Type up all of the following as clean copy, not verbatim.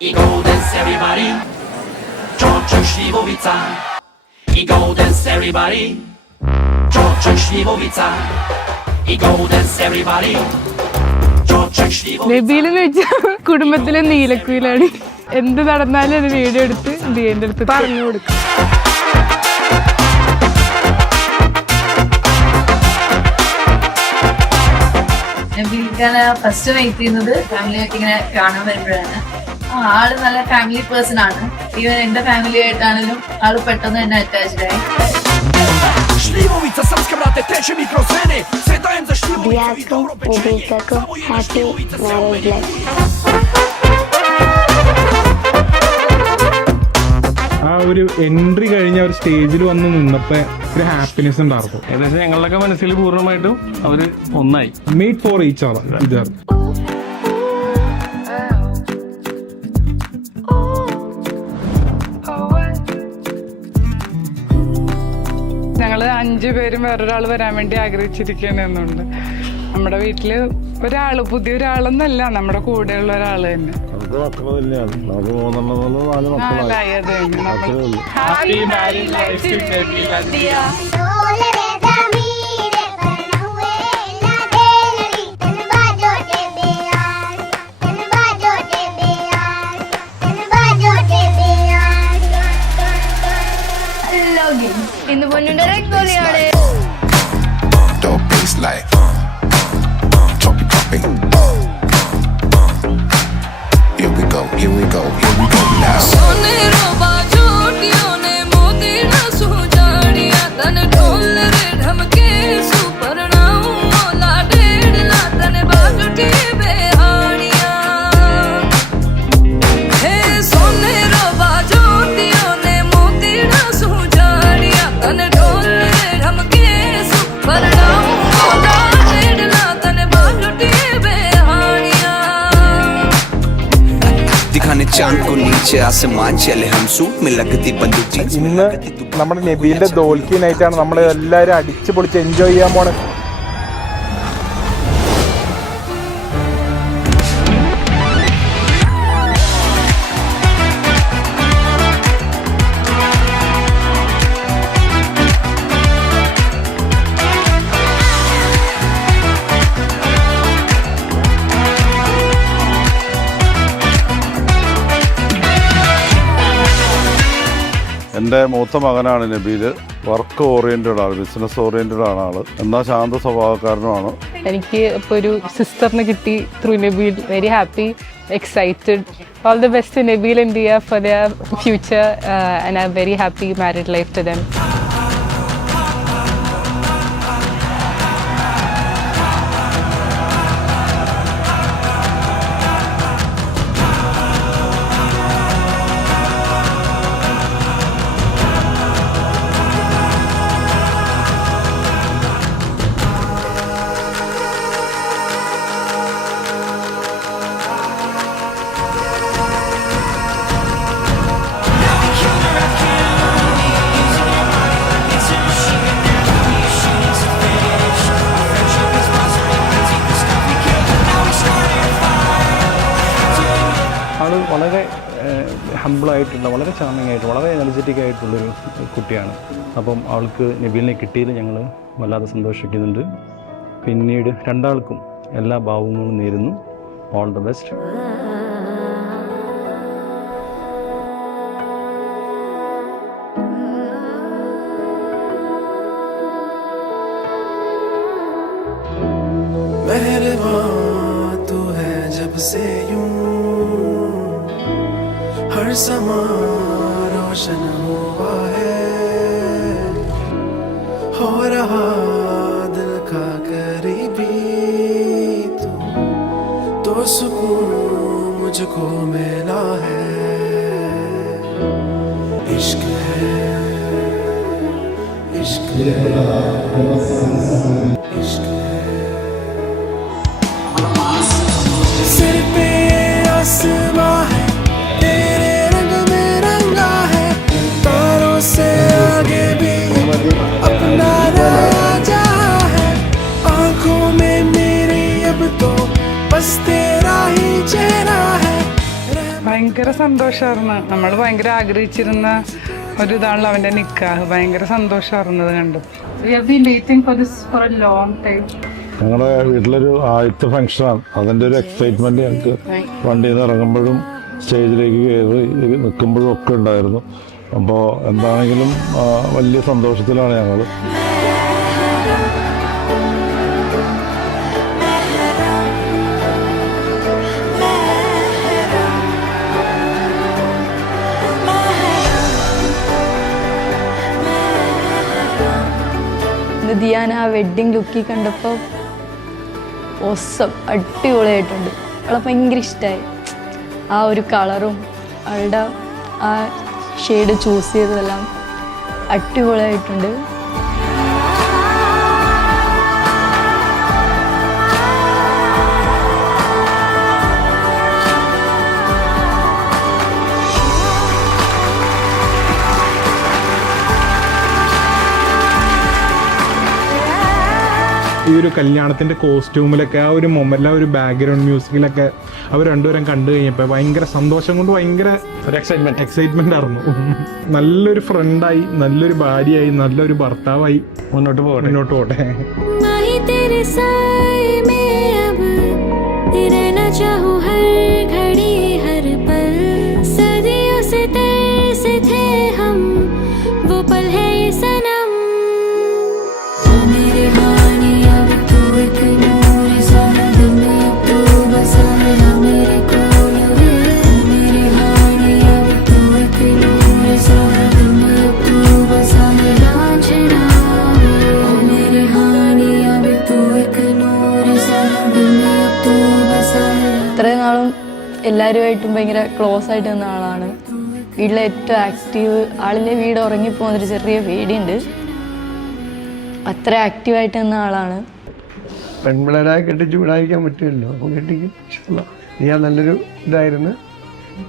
I Goldens everybody, George Śliwowica. I Goldens everybody, George Śliwowica. I Goldens everybody, George Śliwowica. നബീലെന്ന് വെച്ചാൽ കുടുംബത്തിലെ നീലക്കുയിലാണ്. എന്ത് നടന്നാലും അത് വീഡിയോ എടുത്ത് ദിയന്റെ അടുത്ത് പറഞ്ഞു കൊടുക്കും. നബീലിക്കാണ് ഫസ്റ്റ് വെയിറ്റ് ചെയ്യുന്നത് ഫാമിലിയായിട്ട് ഇങ്ങനെ കാണാൻ വരുമ്പോഴാണ്. ആള് നല്ല ഫാമിലി പേഴ്സൺ ആണ്. ഈവൻ എന്റെ ഫാമിലി ആയിട്ടാണെങ്കിലും ആള് പെട്ടെന്ന് തന്നെ അറ്റാച്ച്ഡ് ആയി. ആ ഒരു എൻട്രി കഴിഞ്ഞ ഒരു സ്റ്റേജിൽ വന്ന് നിന്നപ്പോ ഒരു ഹാപ്പിനെസ് ഉണ്ടായിരുന്നു. ഏകദേശം ഞങ്ങളുടെയൊക്കെ മനസ്സിൽ പൂർണ്ണമായിട്ടും അവര് ഒന്നായി. മെയ്ഡ് ഫോർ ഈച്ച് അതർ ഇത്. ഞങ്ങള് 5 പേരും വേറൊരാൾ വരാൻ വേണ്ടി ആഗ്രഹിച്ചിരിക്കണെന്നുണ്ട്. നമ്മുടെ വീട്ടില് ഒരാള് പുതിയൊരാളൊന്നല്ല, നമ്മുടെ കൂടെയുള്ള ഒരാള് തന്നെ. ഇന്ന് പൊന്നിന്റെ രംഗോലിയാണ്. Here we go now. चांद को नीचे आसमान चले हम सूट में लगती बंदूक जींस में लगती तू. നമ്മുടെ നബീലിന്റെ ദോൽക്കി നൈറ്റാണ്. നമ്മൾ എല്ലാവരും അടിച്ചു പൊളിച്ച് എൻജോയ് ചെയ്യാൻ പോണ. എൻ്റെ മൂത്ത മകനാണ് നബീൽ. വർക്ക് ഓറിയൻറ്റഡ് ആണ്, ബിസിനസ് ഓറിയൻറ്റഡ് ആണ് ആള്. എന്നാൽ ശാന്ത സ്വഭാവക്കാരനുമാണ്. എനിക്ക് ഇപ്പോൾ ഒരു സിസ്റ്ററിനെ കിട്ടി through Nabeel. Very happy, excited. All the best to Nabil and Dia for their future and a very happy married life to them. ആള് വളരെ ഹമ്പിളായിട്ടുള്ള, വളരെ ചാമിങ് ആയിട്ട്, വളരെ എനർജറ്റിക് ആയിട്ടുള്ളൊരു കുട്ടിയാണ്. അപ്പം അവൾക്ക് നബീലിനെ കിട്ടിയതിൽ ഞങ്ങൾ വല്ലാതെ സന്തോഷിക്കുന്നുണ്ട്. പിന്നീട് രണ്ടാൾക്കും എല്ലാ ഭാവങ്ങളും നേരുന്നു. All the best. हर समा रोशन हुआ है, हो रहा दिल का करीबी तू, तो सुकून मुझको मिला है. इश्क है, इश्क है, इश्क है. सिर पे आसमां है, अपना राजा है. आंखों में मेरी अब तो बस तेरा ही चेहरा है. ഭയങ്കര സന്തോഷമായിരുന്നു. നമ്മൾ ഭയങ്കര ആഗ്രഹിച്ചിരുന്ന ഒരു ഇതാണല്ലോ അവൻ്റെ നിക്കാഹ്. ഭയങ്കര സന്തോഷമായിരുന്നത് കണ്ടു. ഞങ്ങളുടെ വീട്ടിലൊരു ആദ്യത്തെ ഫംഗ്ഷനാണ്. അതിൻ്റെ ഒരു എക്സൈറ്റ്മെന്റ് ഞങ്ങൾക്ക് വണ്ടിയിൽ നിന്ന് ഇറങ്ങുമ്പോഴും സ്റ്റേജിലേക്ക് കയറി നിൽക്കുമ്പോഴും ഒക്കെ ഉണ്ടായിരുന്നു. അപ്പോൾ എന്താണെങ്കിലും വലിയ സന്തോഷത്തിലാണ് ഞങ്ങൾ. ദിയാന ആ വെഡ്ഡിങ് ലുക്കിൽ കണ്ടപ്പോൾ ഓസം അടിപൊളിയായിട്ടുണ്ട്. അവളെ ഭയങ്കര ഇഷ്ടമായി. ആ ഒരു കളറും അവളുടെ ആ ഷെയ്ഡ് ചൂസ് ചെയ്തതെല്ലാം അടിപൊളിയായിട്ടുണ്ട്. ഈ ഒരു കല്യാണത്തിൻ്റെ കോസ്റ്റ്യൂമിലൊക്കെ ആ ഒരു മൊമെൻ്റ്, ആ ഒരു ബാക്ക്ഗ്രൗണ്ട് മ്യൂസിക്കിലൊക്കെ അവർ രണ്ടുപേരും കണ്ടു കഴിഞ്ഞപ്പോൾ ഭയങ്കര സന്തോഷം കൊണ്ട് ഭയങ്കര ഒരു എക്സൈറ്റ്മെൻ്റ് ആയിരുന്നു. നല്ലൊരു ഫ്രണ്ടായി, നല്ലൊരു ഭാര്യയായി, നല്ലൊരു ഭർത്താവായി മുന്നോട്ട് പോകട്ടെ. ഇത്രയും നാളും എല്ലാവരുമായിട്ടും ഭയങ്കര ക്ലോസ് ആയിട്ട് നിന്ന ആളാണ്. വീട്ടിലെ ഏറ്റവും ആക്റ്റീവ് ആളിൻ്റെ വീട് ഉറങ്ങിപ്പോകുന്നൊരു ചെറിയ പേടിയുണ്ട്. അത്ര ആക്റ്റീവായിട്ട് നിന്ന ആളാണ്. പെൺപിള്ളേരായി കെട്ടിച്ച് വിടാതിരിക്കാൻ പറ്റുമല്ലോ. അപ്പോൾ കെട്ടിക്കും. ഞാൻ നല്ലൊരു ഇതായിരുന്നു,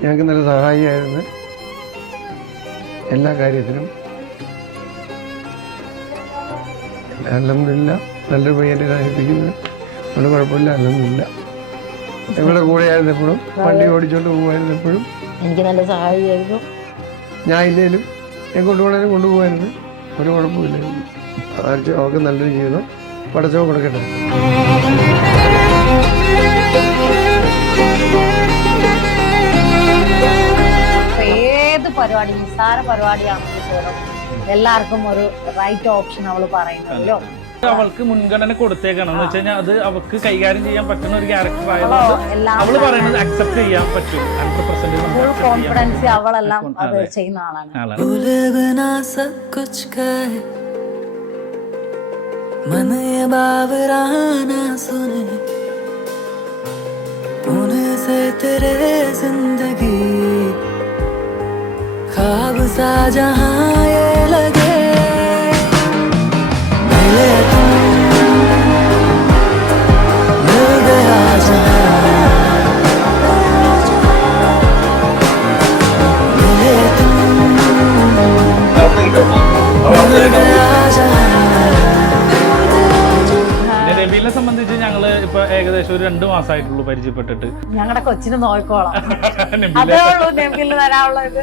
ഞങ്ങൾക്ക് നല്ല സഹായിയായിരുന്നു എല്ലാ കാര്യത്തിനും. അൽഹംദുലില്ലാ നല്ലൊരു പയ്യൻ്റെ ഇതായിരിക്കുന്നത് നല്ല കുഴപ്പമില്ല. അൽഹംദുലില്ലാ ഞങ്ങളുടെ കൂടെ ആയിരുന്നപ്പോഴും വണ്ടി ഓടിച്ചോണ്ട് പോകുമായിരുന്നപ്പോഴും എനിക്ക് നല്ല സഹായിയായിരുന്നു. ഞാൻ ഇല്ലേലും ഞാൻ കൊണ്ടുപോകണേലും കൊണ്ടുപോകായിരുന്നു. ഒരു കുഴപ്പമില്ല. അവർക്ക് നല്ലൊരു ജീവിതം പടച്ചവൻ കൊടുക്കട്ടെ. ഏത് പരിപാടി, നിസ്സാര പരിപാടിയാണെങ്കിൽ പോലും എല്ലാവർക്കും ഒരു റൈറ്റ് ഓപ്ഷൻ അവള് പറയുന്നല്ലോ. അവൾക്ക് മുൻഗണന കൊടുത്തേക്കണം എന്ന് വെച്ച് കഴിഞ്ഞാൽ അത് അവൾക്ക് കൈകാര്യം ചെയ്യാൻ പറ്റുന്ന ഒരു ക്യാരക്ടർ ആയതുകൊണ്ട് അവള് പറയുന്നത് അക്സെപ്റ്റ് ചെയ്യാൻ പറ്റും. 100% കോൺഫിഡൻസ് അവളെല്ലാം അത് ചെയ്യുന്ന ആളാണ്. मन ये बावराना सुने उनसे तेरे जिंदगी ख्वाब सा जहां ये लगे मिले तुम मिल गया जहां मिले तुम मिल गया जहां. നബീലിനെ സംബന്ധിച്ച് ഞങ്ങള് ഇപ്പൊ ഏകദേശം ഒരു 2 മാസമായിട്ടുള്ളൂ പരിചയപ്പെട്ടിട്ട്. ഞങ്ങളുടെ കൊച്ചിന് നോക്കിക്കോളാം. അതേ ഉള്ളൂ നബീലിന് തരാനുള്ളത്.